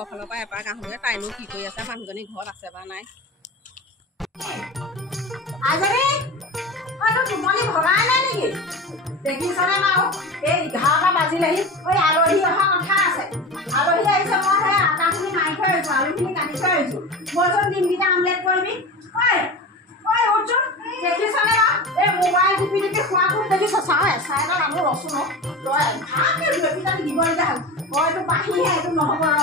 ঘৰৰ ফালৰ পৰা এপাক আহোঁগৈ তাইনো কি কৰি আছে মানুহজনী ঘৰত আছে বা নাই টোপনি ভগাই নাই নেকি দেখিছনে বাৰু এই 11টা বাজিলেহি ঐ আলহী অহা কথা আছে আলহী আহিছে মই সেই আটাখিনি মাৰি থৈ আহিছোঁ আলুখিনি কাটি থৈ আহিছোঁ বলচোন ডিমকেইটা আমলেট কৰিবি ঐ উঠচোন দেখিছনে বাৰু এই মোবাইল টিপি টিপি খোৱাটো দেখিছ চাওঁ এচাই এটা মানুহ ৰচোন তই ভালকৈ দুপিটানি দিবলগীয়া হ'ল তইতো পাহিহে এইটো নহ'ব ৰ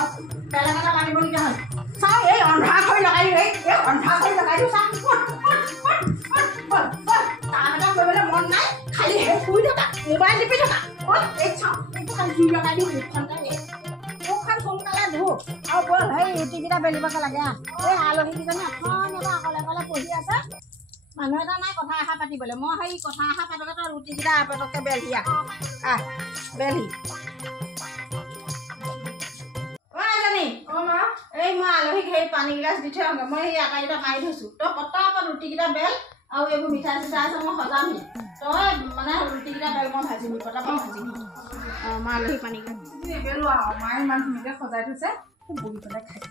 বেলেগ এটা মাৰিবলগীয়া হ'ল চাওঁ এই অন্ধা খৰি লগাই দিওঁ এই অন্ধা খৰি লগাই দিওঁ চা কাম এটা কৰিবলৈ মন নাই খালি সেই শুই থকা মোবাইল টিপি থকা এই চাওঁ এইখন জুই লগাই দিওঁ মুখখন সোনকালে ধু আৰু বল সেই ৰুটিকেইটা বেলিবগৈ লাগে এই আলহীকেইজনী এখন এটা অকলে অকলে পঢ়ি আছে মানুহ এটা নাই কথা এষাৰ পাতিবলৈ মই সেই কথা এষাৰ পাতোঁতে তই ৰুটিকেইটা আপেটকে বেলহি আহ বেলহি এই মই আলহীক সেই পানী গিলাচ দি থৈ আহোঁ মই সেই আটাইকেইটা মাৰি থৈছোঁ তই পটাপট ৰুটিকেইটা বেল আৰু এইবোৰ মিঠাই চিঠাই আছে মই সজামহি তই মানে ৰুটিকেইটা বেল মই ভাজিমি পটাপট ভাজিমি অঁ মই আলহী পানী বেলো আৰু মায়ে ইমান ধুনীয়াকৈ সজাই থৈছে বহি পেলাই খাই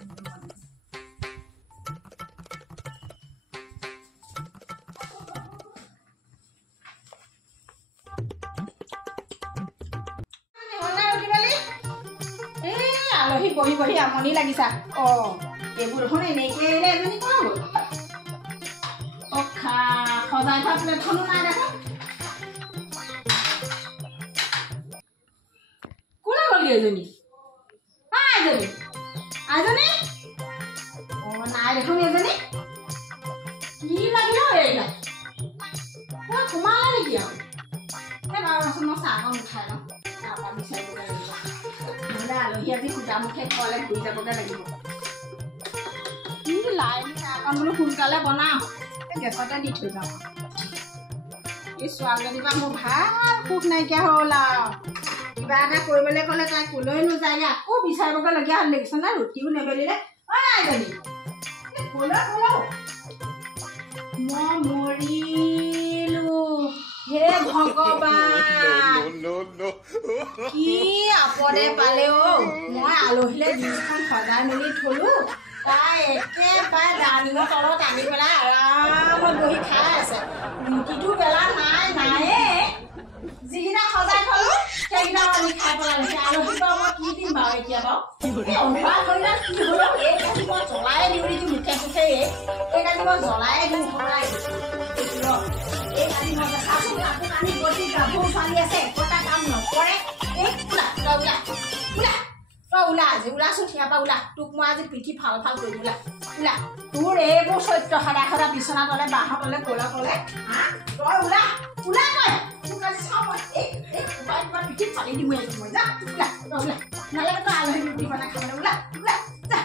আলহী বহি বহি আমনি লাগিছা অঁ এইবোৰ দেখোন এনেকৈ এৰিলে এজনী কোন গ'ল অখা সজাই থোৱা প্লেটখনো নাই দেখোন কোনে গ'লি এজনী এজনী আইজনী অঁ নাই দেখোন এজনী কি লাগিল এইবিলাক মই সোমালে নেকি আৰু এই বাৰু আচোন মই চাহকণ উঠাই লওঁ চাহপাত বিচাৰিবগৈ লাগিব নহ'লে আলহী আজি সুদামুখে ঘৰলৈ ঘূৰি যাবগৈ লাগিব কি লাইন চাহকণ বোলো সোনকালে বনাওঁ এই গেছতে দি থৈ যাওঁ এই ছোৱালীজনীৰ পৰা মোৰ ভাল সুখ নাইকিয়া হ'ল আৰু কিবা এটা কৰিবলৈ ক'লে তাই ক'লৈ নোযায় আকৌ বিচাৰিবগৈলগীয়া হ'ল দেখিছ নে ৰুটিও নেবেলিলে এজনী ক'লৈ ক'লৈ মই মৰিলো হে ভগৱান কি আপদে পালে অ' মই আলহীলৈ ডিছখন সজাই মেলি থলো তাই একেবাৰে ডাইনিঙৰ তলত আনি পেলাই আৰামত বহি খাই আছে ৰুটিটো বেলা নাইয়ে যিকেইটা সজাই থলো সেইকেইটা আনি খাই পেলালে আলহীক বাৰু মই কি দিম বাৰু এতিয়া বাৰু এই অনুভৱ কৰিলে কি হ'ল এই কাটি মই জ্বলাই দিওঁ নেকি মুখে মুখে এই কাটি মই জ্বলাই দিওঁ সলাই এই কাটি মই দেখাছোঁ কাপোৰ কানি গতি গাভৰু ছোৱালী আছে একোটা কাম নকৰে এই ওলা তই ওলা ওলা তই ওলা আজি ওলাচোন ইয়াৰ পৰা ওলা তোক মই আজি পিঠি ফাল ফাল কৰি ওলা ওলা তোৰ এইবোৰ চৰিত্ৰ সদায় সদায় বিচনা তলে বাঁহৰ তলে ক'লা তলে তই ওলা ওলা তই তোক আজি চাওঁ মই এই কিবা পিঠি ফালি দিম মই যা ওলা তই ওলা নালাগে তই আলহী ৰুটি বনাই খাবলৈ ওলা ওলা যা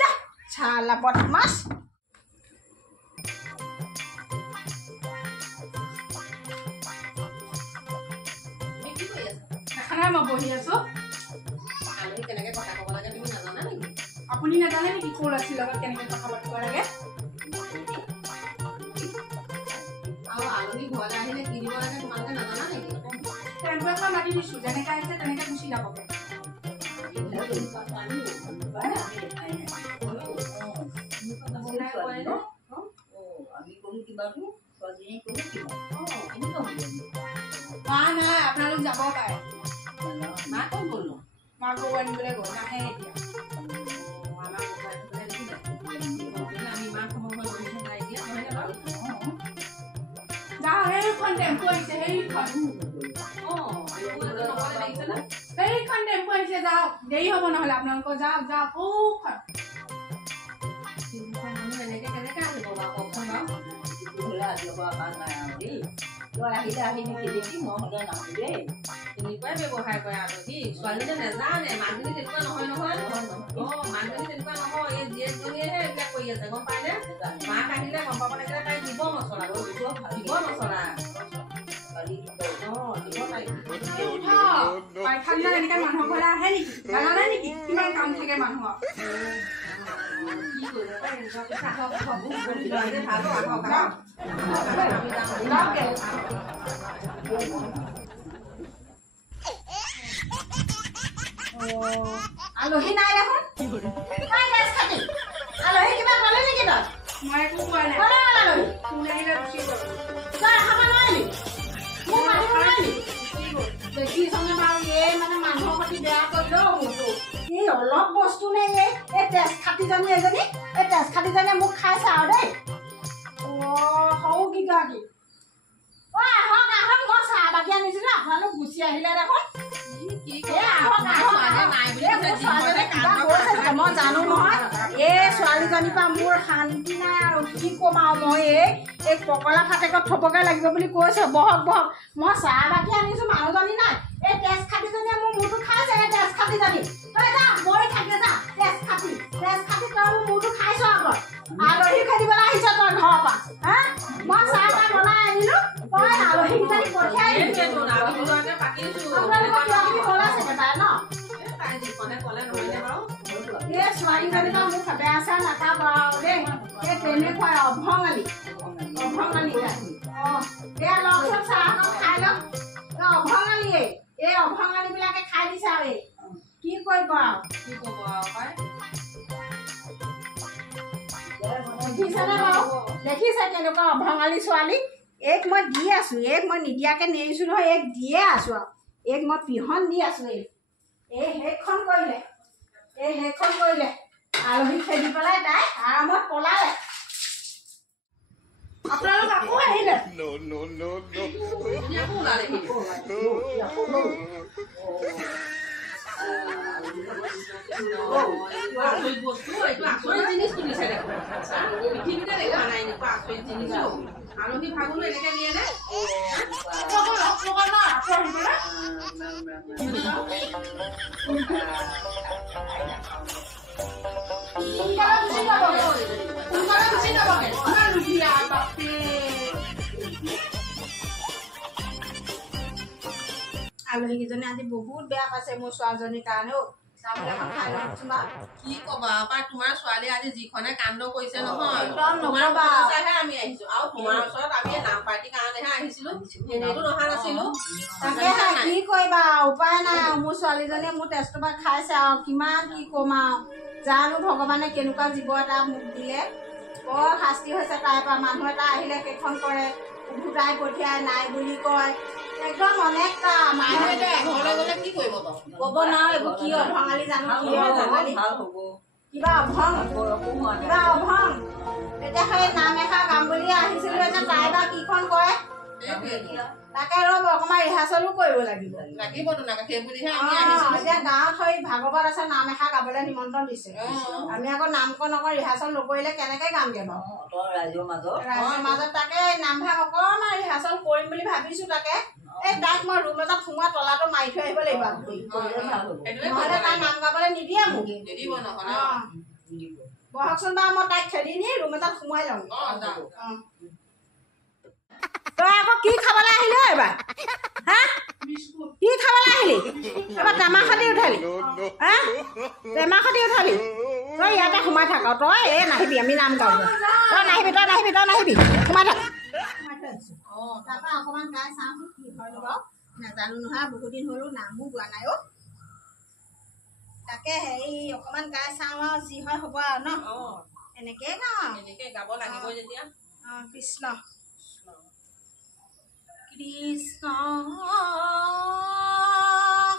যা চালা বদমাছ মই বহি আছো আলহী কেনেকৈ কথা ক'ব লাগে তুমি নাজানা নেকি আপুনি নাজানে নেকি সৰু ল'ৰা ছোৱালীৰ লগত কেনেকৈ কথা পাতিব লাগে আৰু আলহী ঘৰলৈ আহিলে কি দিব লাগে তোমালোকে নাজানা নেকি টেম্পাৰেচাৰ মাতি দিছোঁ যেনেকৈ আহিছে তেনেকৈ গুচি যাবগৈ নাই আপোনালোক যাব পাৰে মা ক'ত গ'লো মা গৰু আনিবলৈ গ'ল নাহে এতিয়া আমি ইমান সময় নাই এতিয়া নহয়নে বাৰু যাওঁ সেইখন টেম্পু আহিছে সেইখন টেম্পু আহিছে যাওক দেৰি হ'ব নহ'লে আপোনালোকৰ যাওক যাওক মানুহ এনেকৈ কেনেকৈ আহিব বাৰু কওকচোন বাৰু আহিলে আহিবি দেখি মই সদায় নাহো দেই তেনেকুৱাই ব্যৱহাৰ কৰে আলহী ছোৱালীজনীয়ে নেজানে মানুহজনী তেনেকুৱা নহয় মানুহজনী তেনেকুৱা নহয় এই জীয়েকজনীয়েহে এইবিলাক কৰি আছে গম পায়নে মাক আহিলে গম পাব লাগিলে তাই দিব মছলা দিব মছলা পাইখানা এনেকৈ মানুহৰ ঘৰলৈ আহে নেকি জানানে নেকি কিমান কাম থাকে মানুহৰ কি কৰিব আলহী নাই দেখোন কাই তেজ খাতি আলহী কিবা ক'লে নেকি তই মই একো কোৱা নাই ক'লে আলহী কোনে আহিলে গুচি গ'ল তই খাব নোৱাৰিলি মোক মাতিব নোৱাৰিলি দেখিছনে বাৰু এই মানে মানুহৰ সৈতে বেয়া কৰিলেও মোকো এই অলপ বস্তু নে এই তেজ খাতিজনী এজনী এই তেজ খাতিজনীয়ে মোক খাইছে আৰু দেই সৰু কিগৰাকী আহক আহক মই চাহ বাকি আনিছিলো আপোনালোক গুচি আহিলে দেখোন মই জানো নহয় এই ছোৱালীজনীৰ পৰা মোৰ শান্তি নাই আৰু কি ক'ম আৰু মই এই পকলা ফাটেকত থপকে লাগিব বুলি কৈছে বহক বহক মই চাহ বাকি আনিছো মানুহজনী নাই এই তেজ খাতিজনীয়ে মোৰ মূৰটো খাইছে এই তেজ খাতিজনী তই যা মৰি থাকে যা তেজ খাতি তই মোৰ মূৰটো খাইছ আকৌ আলহী খেদিবলৈ আহিছ তই ঘৰৰ পৰা হা মই চাহ তাহ বনাই আনিলো তই আলহী কিজনী পঠিয়াই দিবি আপোনালোকৰ কিবা কিবি হ'ল আছে তাই ন এই ছোৱালীজনী পৰা মোক বেয়া চেয়া নাপাব আৰু দেই এই তেনেকুৱাই অভঙালী এয়া লওকচোন চাহখন খাই লওক অভঙালীয়ে এই অভঙালী বিলাকে খাই দিছে আৰু কি কৰিব আৰু দেখিছেনে বাৰু দেখিছে কেনেকুৱা অভঙালী ছোৱালী এইক মই দি আছো এইক মই নিদিয়াকে নেৰিছো নহয় এইক দিয়ে আছো আৰু এইক মই পিহন দি আছো এই সেইখন কৰিলে আলহী খেদি পেলাই তাই আৰামত পলালে আপোনালোক আকৌ আহিলে আলহী ভাগনো এনেকে দিয়ে নে আলহী কেইজনে আজি বহুত বেয়া পাইছে মোৰ ছোৱালীজনীৰ কাৰণেও কি কবা পাই তোমাৰ ছোৱালী আজি যিখনে কাণ্ড কৰিছে নহয় আমি আহিছো আৰু তোমাৰ ওচৰত আমি নাম পাৰ্টিৰ কাৰণেহে আহিছিলো এনেইতো নহা নাছিলো তাকেহে কি কৰিবা উপায় নাই আৰু মোৰ ছোৱালীজনীয়ে মোৰ তেজটোৰ পৰা খাইছে আৰু কিমান কি কম আৰু জানো ভগৱানে কেনেকুৱা জীৱ এটা মোক দিলে বৰ শাস্তি হৈছে তাইৰ পৰা মানুহ এটা আহিলে সেইখন কৰে উভুতাই পঠিয়াই নাই বুলি কয় একদম অনেক ঘৰলৈ গলে কি কৰিব ক'ব নোৱাৰো এইবোৰ কি অভঙালী জানো কি অভঙালী কিবা অভং তেতিয়া সেই নাম এষাৰ গাম বুলি আহিছিলো এতিয়া তাই বা কিখন কৰে তাকে ৰ'ব অকণমান ৰিহাৰ্চলো কৰিব লাগিব এতিয়া গাঁৱত হৈ ভাগৱত আছে নাম এষাৰ গাবলৈ নিমন্ত্ৰণ দিছে আমি আকৌ নামকণ আকৌ ৰিহাৰ্চল নকৰিলে কেনেকে গামগে বাৰু ৰাইজৰ মাজত তাকে নামভাগ অকণমান ৰিহাৰ্চল কৰিম বুলি ভাবিছো তাকে এই তাইক মই ৰুম এটাত সোমোৱা তলাটো মাৰি থৈ আহিব লাগিব নহ'লে তাই নাম গাবলৈ নিদিয়ে মোক বহকচোন বাৰু মই তাইক খেদি নি ৰুম এটাত সোমোৱাই লওঁ তই আকৌ কি খাবলৈ আহিলি এইবাৰ হা কি খাবলৈ আহিলি এবাৰ টেমাখতি উঠালি হা টেমাখতি উঠালি তই ইয়াতে সোমাই থাক তই এই নাহিবি আমি নাম গাওঁ তই নাহিবি সোমাই থাক তাৰপৰা অকণমান গাই চাওঁচোন কি হয় বাৰু নাজানো নহয় বহুত দিন হ'লো নামো গোৱা নাই অ' তাকে হেৰি অকণমান গাই চাওঁ আৰু যি হয় হ'ব আৰু ন এনেকেই গাওঁ এনেকে গাব লাগিব যেতিয়া কৃষ্ণ কৃষ্ণ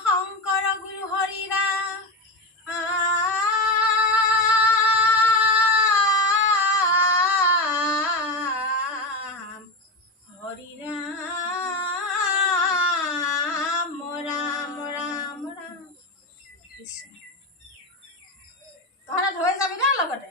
শংকৰ গুৰু হৰি ৰাম হৰি ৰাম ৰাম ৰাম ৰাম কৃষ্ণ তহঁতে ধৰি যাবি ন লগতে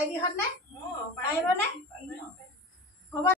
পাৰিবিহঁত নে পাৰিবনে